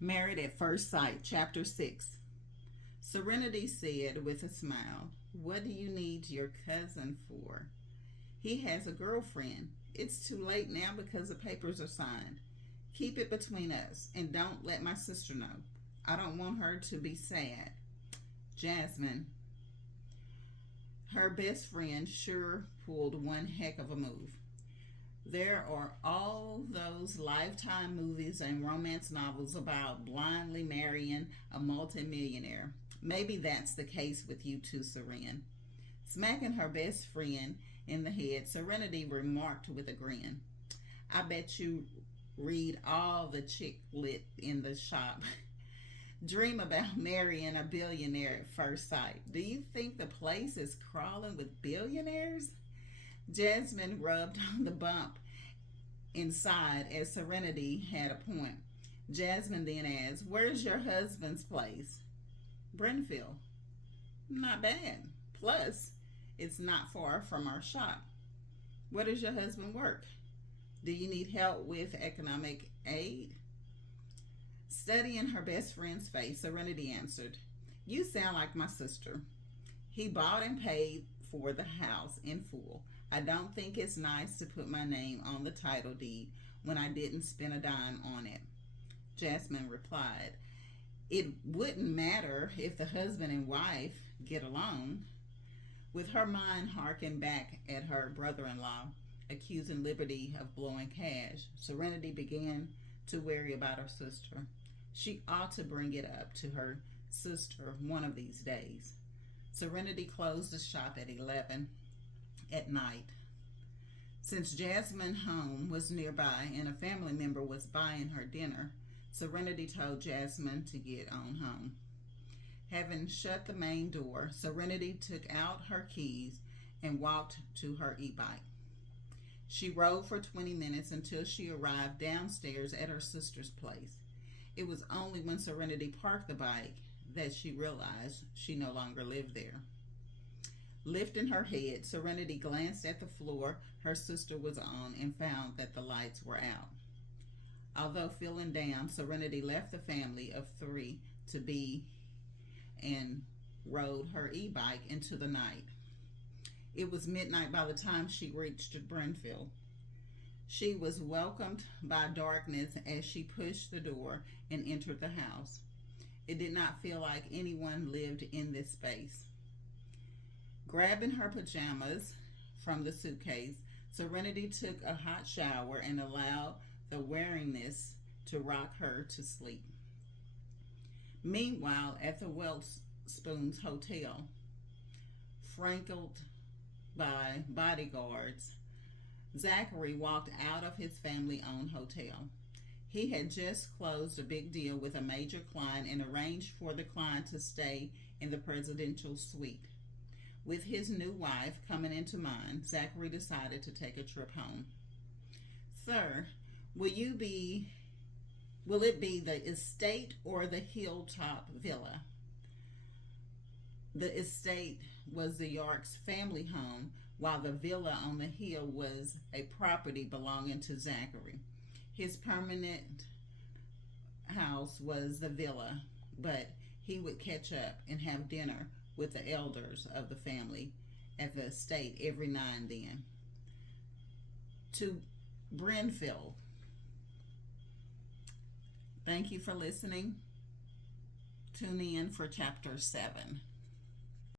Married at First Sight, Chapter 6. Serenity said with a smile, "What do you need your cousin for?" "He has a girlfriend. It's too late now because the papers are signed. Keep it between us and don't let my sister know. I don't want her to be sad." Jasmine, her best friend, sure pulled one heck of a move. There are all those Lifetime movies and romance novels about blindly marrying a multimillionaire. Maybe that's the case with you too, Seren. Smacking her best friend in the head, Serenity remarked with a grin, "I bet you read all the chick lit in the shop. Dream about marrying a billionaire at first sight. Do you think the place is crawling with billionaires?" Jasmine rubbed on the bump inside as Serenity had a point. Jasmine then asked, "Where's your husband's place?" "Brynfield." "Not bad. Plus, it's not far from our shop." "Where does your husband work?" "Do you need help with economic aid?" Studying her best friend's face, Serenity answered, "You sound like my sister. He bought and paid for the house in full. I don't think it's nice to put my name on the title deed when I didn't spend a dime on it." Jasmine replied, "It wouldn't matter if the husband and wife get along." With her mind harking back at her brother-in-law, accusing Liberty of blowing cash, Serenity began to worry about her sister. She ought to bring it up to her sister one of these days. Serenity closed the shop at 11 at night. Since Jasmine's home was nearby and a family member was buying her dinner, Serenity told Jasmine to get on home. Having shut the main door, Serenity took out her keys and walked to her e-bike. She rode for 20 minutes until she arrived downstairs at her sister's place. It was only when Serenity parked the bike that she realized she no longer lived there. Lifting her head, Serenity glanced at the floor her sister was on and found that the lights were out. Although feeling down, Serenity left the family of three to be and rode her e-bike into the night. It was midnight by the time she reached Brynfield. She was welcomed by darkness as she pushed the door and entered the house. It did not feel like anyone lived in this space. Grabbing her pajamas from the suitcase, Serenity took a hot shower and allowed the weariness to rock her to sleep. Meanwhile, at the Wellspoons Hotel, flanked by bodyguards, Zachary walked out of his family-owned hotel. He had just closed a big deal with a major client and arranged for the client to stay in the presidential suite. With his new wife coming into mind, Zachary decided to take a trip home. "Sir, will it be the estate or the hilltop villa?" The estate was the York's family home, while the villa on the hill was a property belonging to Zachary. His permanent house was the villa, but he would catch up and have dinner with the elders of the family at the estate every now and then. To Brynfield. Thank you for listening. Tune in for Chapter 7.